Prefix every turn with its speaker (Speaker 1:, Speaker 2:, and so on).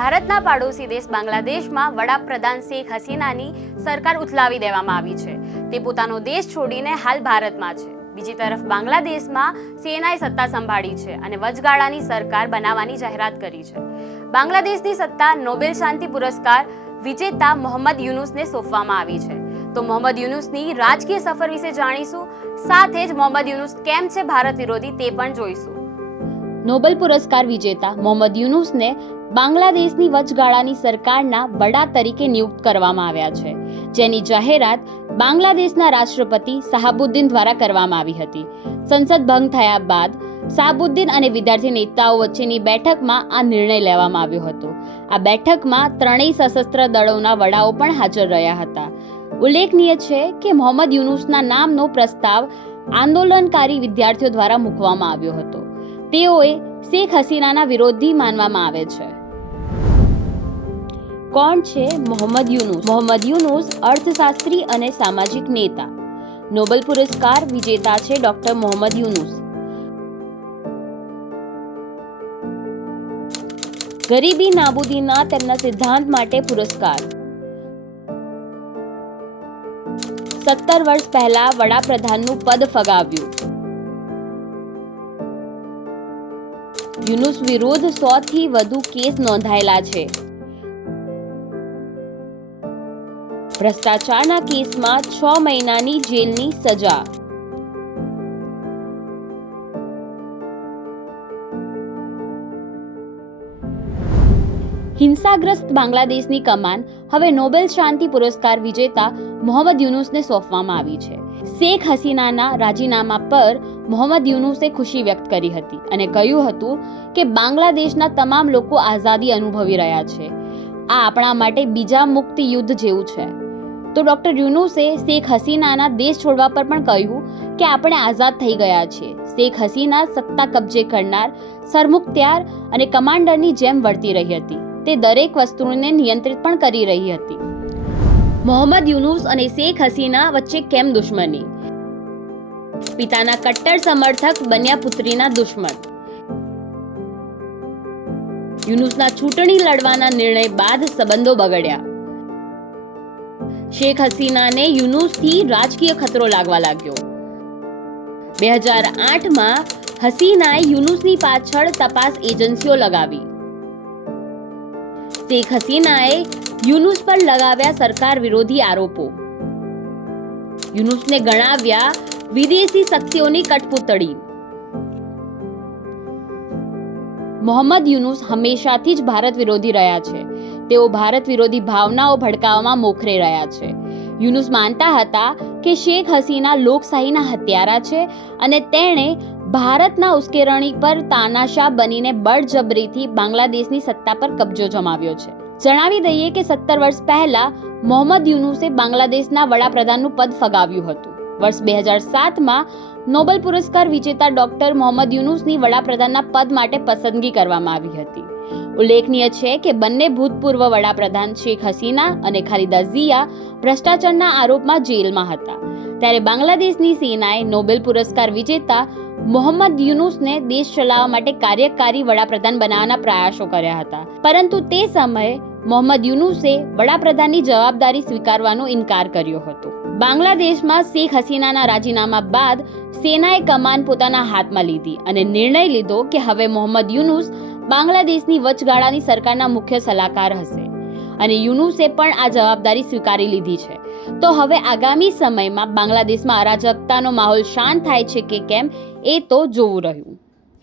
Speaker 1: ભારતના પાડોશી દેશ બાંગ્લાદેશમાં વડાપ્રધાન શેખ હસીનાની સરકાર ઉથલાવી દેવામાં આવી છે. તે પોતાનો દેશ છોડીને હાલ ભારતમાં છે. બીજી તરફ બાંગ્લાદેશમાં સેનાએ સત્તા સંભાળી છે અને વચગાળાની સરકાર બનાવવાની જાહેરાત કરી છે. બાંગ્લાદેશની સત્તા નોબેલ શાંતિ પુરસ્કાર વિજેતા મોહમ્મદ યુનુસને સોંપવામાં આવી છે. તો મોહમ્મદ યુનુસની રાજકીય સફર વિશે જાણીશું. સાથે જ મોહમ્મદ યુનુસ કેમ છે ભારત વિરોધી તે પણ જોઈશું. નોબેલ પુરસ્કાર વિજેતા મોહમ્મદ યુનુસને બાંગ્લાદેશની વચગાળાની સરકારના વડા તરીકે નિયુક્ત કરવામાં આવ્યા છે, જેની જાહેરાત બાંગ્લાદેશના રાષ્ટ્રપતિ શાહાબુદ્દીન દ્વારા કરવામાં આવી હતી. સંસદ ભંગ થયા બાદ શાહબુદ્દીન અને વિદ્યાર્થી નેતાઓ વચ્ચેની બેઠકમાં આ નિર્ણય લેવામાં આવ્યો હતો. આ બેઠકમાં ત્રણેય સશસ્ત્ર દળોના વડાઓ પણ હાજર રહ્યા હતા. ઉલ્લેખનીય છે કે મોહમ્મદ યુનુસના નામનો પ્રસ્તાવ આંદોલનકારી વિદ્યાર્થીઓ દ્વારા મૂકવામાં આવ્યો હતો. તેઓએ શેખ હસીનાના વિરોધી માનવામાં આવે છે. કોણ છે મોહમ્મદ યુનુસ? મોહમ્મદ યુનુસ અર્થશાસ્ત્રી અને સામાજિક નેતા. નોબેલ પુરસ્કાર વિજેતા છે ડોક્ટર મોહમ્મદ યુનુસ. ગરીબી નાબૂદીના તેમના સિદ્ધાંત માટે પુરસ્કાર. સત્તર વર્ષ પહેલા વડાપ્રધાનનું પદ ફગાવ્યું. યુનુસ વિરુદ્ધ સો થી વધુ કેસ નોંધાયેલા છે. ભ્રષ્ટાચારના કેસમાં છ મહિનાની જેલની સજા. હિંસાગ્રસ્ત બાંગ્લાદેશની કમાન હવે નોબેલ શાંતિ પુરસ્કાર વિજેતા મોહમ્મદ યુનુસને સોંપવામાં આવી છે. શેખ હસીનાના રાજીનામા પર મોહમ્મદ યુનુસે ખુશી વ્યક્ત કરી હતી અને કહ્યું હતું કે બાંગ્લાદેશના તમામ લોકો આઝાદી અનુભવી રહ્યા છે. આ આપણા માટે બીજા મુક્તિ યુદ્ધ જેવું છે. તો ડોક્ટર યુનુસે શેખ હસીનાના દેશ છોડવા પર પણ કહ્યું કે આપણે આઝાદ થઈ ગયા છીએ શેખ હસીના સત્તા કબજે કરનાર સરમુખત્યાર અને કમાન્ડરની જેમ વર્તી રહી હતી. તે દરેક વસ્તુને નિયંત્રિત પણ કરી રહી હતી. મોહમ્મદ યુનુસ અને શેખ હસીના વચ્ચે કેમ દુશ્મની? પિતાના કટ્ટર સમર્થક બન્યા પુત્રીના દુશ્મન. યુનુસના ચૂંટણી લડવાના નિર્ણય બાદ સંબંધો બગડ્યા. શેખ હસીનાને યુનુસથી રાજકીય ખતરો લાગવા લાગ્યો. બે હજાર આઠમાં હસીનાએ યુનુસની પાછળ તપાસ એજન્સીઓ લગાવી. શેખ હસીનાએ યુનુસ પર લગાવ્યા સરકાર વિરોધી આરોપો. યુનુસને ગણાવ્યા વિદેશી શક્તિઓની કઠપૂતળી મોહમ્મદ યુનુસ હંમેશાથી જ ભારત વિરોધી રહ્યા છે. તેઓ ભારત વિરોધી ભાવનાઓ ભડકાવવામાં મોખરે રહ્યા છે. યુનુસ માનતા હતા કે શેખ હસીના લોકશાહીના હત્યારા છે અને તેણે ભારતના ઉશ્કેરણી પર તાનાશાહ બનીને બળજબરીથી બાંગ્લાદેશની સત્તા પર કબજો જમાવ્યો છે. જણાવી દઈએ કે સત્તર વર્ષ પહેલા મોહમ્મદ યુનુસે બાંગ્લાદેશના વડાપ્રધાનનું પદ ફગાવ્યું હતું. વર્ષ બે હજાર સાતમાં નોબેલ પુરસ્કાર વિજેતા ડોક્ટર મોહમ્મદ યુનુસની વડાપ્રધાનના પદ માટે પસંદગી કરવામાં આવી હતી. ઉલ્લેખનીય છે કે બંને ભૂતપૂર્વ વડાપ્રધાન શેખ હસીના અને ખાલિદા ઝિયા ભ્રષ્ટાચારના આરોપમાં જેલમાં હતા. ત્યારે બાંગ્લાદેશની સેનાએ નોબેલ પુરસ્કાર વિજેતા મોહમ્મદ યુનુસને દેશ ચલાવવા માટે કાર્યકારી વડાપ્રધાન બનાવવાના પ્રયાસો કર્યા હતા. પરંતુ તે સમયે મોહમ્મદ યુનુસે વડાપ્રધાનની જવાબદારી સ્વીકારવાનો ઇનકાર કર્યો હતો. બાંગ્લાદેશમાં શેખ હસીનાના રાજીનામા બાદ સેનાએ કમાન પોતાના હાથમાં લીધી અને નિર્ણય લીધો કે હવે મોહમ્મદ યુનુસ બાંગ્લાદેશની વચગાળાની સરકારના મુખ્ય સલાહકાર હશે. અને યુનુસે પણ આ જવાબદારી સ્વીકારી લીધી છે. તો હવે આગામી સમયમાં બાંગ્લાદેશમાં અરાજકતાનો માહોલ શાંત થાય છે કે કેમ એ તો જોવું રહ્યું.